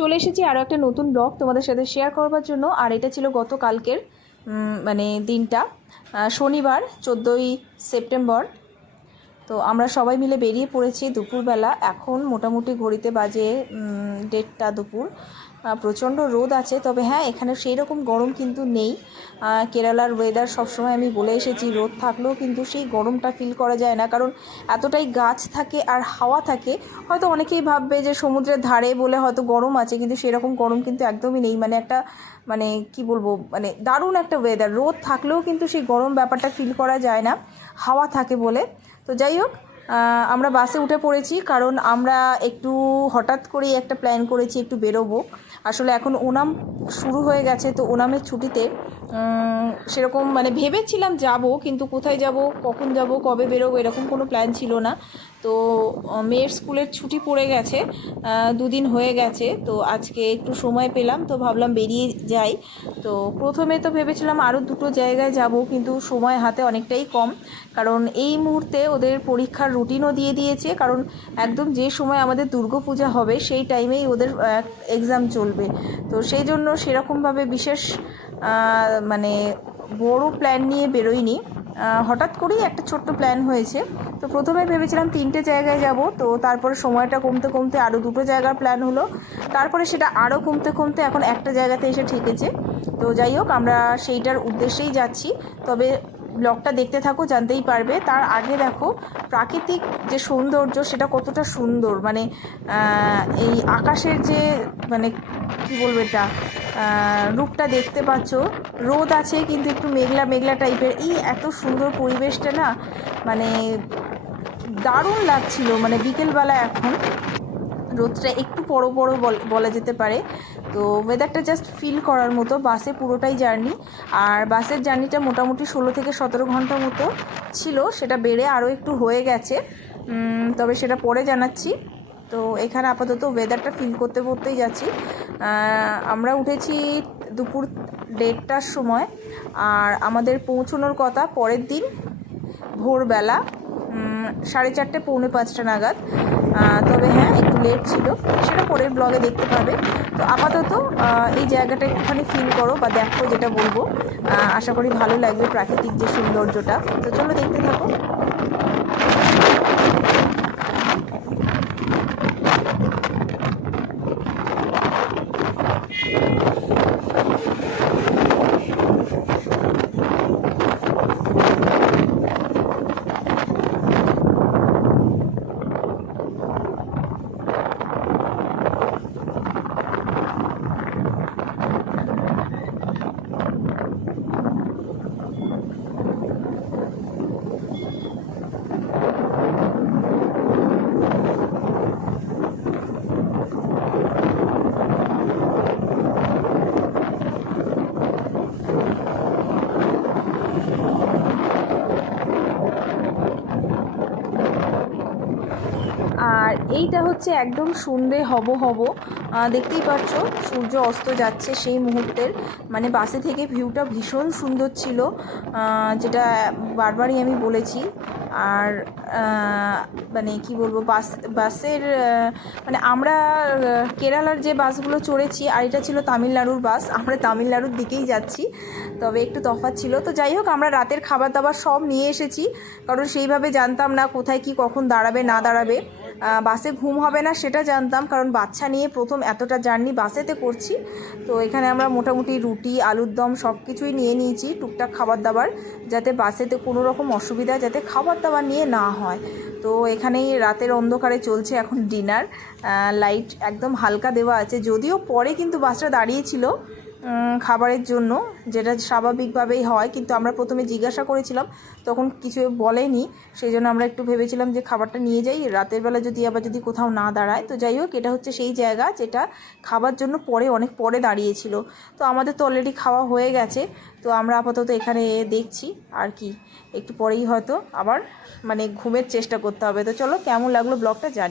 চলে এসেছি আরও একটা নতুন ব্লগ তোমাদের সাথে শেয়ার করবার জন্য। আর এটা ছিল গতকালকের কালকের মানে দিনটা। শনিবার, চোদ্দোই সেপ্টেম্বর। তো আমরা সবাই মিলে বেরিয়ে পড়েছি দুপুরবেলা। এখন মোটামুটি ঘড়িতে বাজে দেড়টা দুপুর। প্রচণ্ড রোদ আছে, তবে হ্যাঁ এখানে সেই রকম গরম কিন্তু নেই। কেরালার ওয়েদার সবসময় আমি বলে এসেছি, রোদ থাকলেও কিন্তু সেই গরমটা ফিল করা যায় না। কারণ এতটাই গাছ থাকে আর হাওয়া থাকে, হয়তো অনেকেই ভাববে যে সমুদ্রের ধারে বলে হয়তো গরম আছে, কিন্তু সেরকম গরম কিন্তু একদমই নেই। মানে একটা মানে কি বলব মানে দারুণ একটা ওয়েদার রোদ থাকলেও কিন্তু সেই গরম ব্যাপারটা ফিল করা যায় না। হাওয়া থাকে বলে। তো যাই হোক আমরা বাসে উঠে পড়েছি, কারণ আমরা একটু হঠাৎ করেই একটা প্ল্যান করেছি একটু বেরোবো। আসলে এখন ওনাম শুরু হয়ে গেছে, তো ওনামের ছুটিতে সেরকম মানে ভেবেছিলাম যাব, কিন্তু কোথায় যাব, কখন যাব, কবে বেরোবো, এরকম কোনো প্ল্যান ছিল না। তো মেয়ের স্কুলের ছুটি পড়ে গেছে দুদিন হয়ে গেছে, তো আজকে একটু সময় পেলাম, তো ভাবলাম বেরিয়ে যাই। তো প্রথমে তো ভেবেছিলাম আরও দুটো জায়গায় যাব, কিন্তু সময় হাতে অনেকটাই কম, কারণ এই মুহূর্তে ওদের পরীক্ষার রুটিনও দিয়ে দিয়েছে, কারণ একদম যে সময় আমাদের দুর্গাপূজা হবে, সেই টাইমেই ওদের এক্সাম চলবে। তো সেই জন্য সেরকমভাবে বিশেষ মানে বড় প্ল্যান নিয়ে বেরোইনি হঠাৎ করেই একটা ছোট্ট প্ল্যান হয়েছে। তো প্রথমে ভেবেছিলাম তিনটে জায়গায় যাব। তো তারপরে সময়টা কমতে কমতে আরও দুটো জায়গার প্ল্যান হলো। তারপরে সেটা আরও কমতে কমতে এখন একটা জায়গাতে এসে ঠেকেছে। তো যাই হোক, আমরা সেইটার উদ্দেশ্যেই যাচ্ছি। তবে ব্লগটা দেখতে থাকো, জানতেই পারবে। তার আগে দেখো, প্রাকৃতিক যে সৌন্দর্য, সেটা কতটা সুন্দর। মানে এই আকাশের যে মানে কি বলব এটা? রূপটা দেখতে পাচ্ছ। রোদ আছে, কিন্তু একটু মেঘলা মেঘলা টাইপের। এই এত সুন্দর পরিবেশটা না মানে দারুণ লাগছিল মানে বিকেলবেলা এখন। রোদটা একটু বড় বড় বলা যেতে পারে। তো ওয়েদারটা জাস্ট ফিল করার মতো, বাসে পুরোটাই জার্নি আর বাসের জার্নিটা মোটামুটি ষোলো থেকে সতেরো ঘণ্টা মতো ছিল, সেটা বেড়ে আরও একটু হয়ে গেছে। তবে সেটা পরে জানাচ্ছি। তো এখানে আপাতত ওয়েদারটা ফিল করতে করতেই যাচ্ছি। আমরা উঠেছি দুপুর দেড়টার সময় আর আমাদের পৌঁছানোর কথা পরের দিন ভোরবেলা সাড়ে চারটে, পৌনে পাঁচটা নাগাদ। তবে হ্যাঁ একটু লেট ছিল। সেটা পরের ব্লগে দেখতে পাবে। তো আপাতত এই জায়গাটা একটুখানি ফিল করো বা দেখো যেটা বলব। আশা করি ভালো লাগবে প্রাকৃতিক যে সৌন্দর্যটা। তো চলো দেখতে থাকো আর এইটা হচ্ছে একদম সন্ধে হব হব। দেখতেই পাচ্ছ, সূর্য অস্ত যাচ্ছে সেই মুহূর্তের। মানে বাসে থেকে ভিউটা ভীষণ সুন্দর ছিল যেটা বারবারই আমি বলেছি। আর মানে কি বলব, বাস, বাসের মানে আমরা কেরালার যে বাসগুলো চড়েছি, আর এটা ছিল তামিলনাড়ুর বাস, আমরা তামিলনাড়ুর দিকেই যাচ্ছি। তবে একটু তফাৎ ছিল। তো যাই হোক, আমরা রাতের খাবার দাবার সব নিয়ে এসেছি। কারণ সেইভাবে জানতাম না কোথায় কি কখন দাঁড়াবে, না দাঁড়াবে। বাসে ঘুম হবে না সেটা জানতাম, কারণ বাচ্চা নিয়ে প্রথম এতটা জার্নি বাসেতে করছি। তো এখানে আমরা মোটামুটি রুটি, আলুর দম সব কিছুই নিয়ে নিয়েছি, টুকটাক খাবার দাবার যাতে বাসেতে কোনো রকম অসুবিধা যাতে খাবার দাবার নিয়ে না হয়। তো এখানেই রাতের অন্ধকারে চলছে এখন ডিনার। লাইট একদম হালকা দেওয়া আছে, যদিও পরে কিন্তু বাসটা দাঁড়িয়েছিল খাবারের জন্য, যেটা স্বাভাবিকভাবেই হয়, কিন্তু আমরা প্রথমে জিজ্ঞাসা করেছিলাম, তখন কিছু বলেনি সেই জন্য আমরা একটু ভেবেছিলাম যে খাবারটা নিয়ে যাই, রাতের বেলা যদি আবার যদি কোথাও না দাঁড়ায়। তো যাই হোক, এটা হচ্ছে সেই জায়গা যেটা খাবার জন্য পরে, অনেক পরে দাঁড়িয়েছিল। তো আমাদের তো অলরেডি খাওয়া হয়ে গেছে, তো আমরা আপাতত এখানে দেখছি আর কি। একটু পরেই হয়তো আবার মানে ঘুমের চেষ্টা করতে হবে। তো চলো, কেমন লাগল ব্লগটা জানি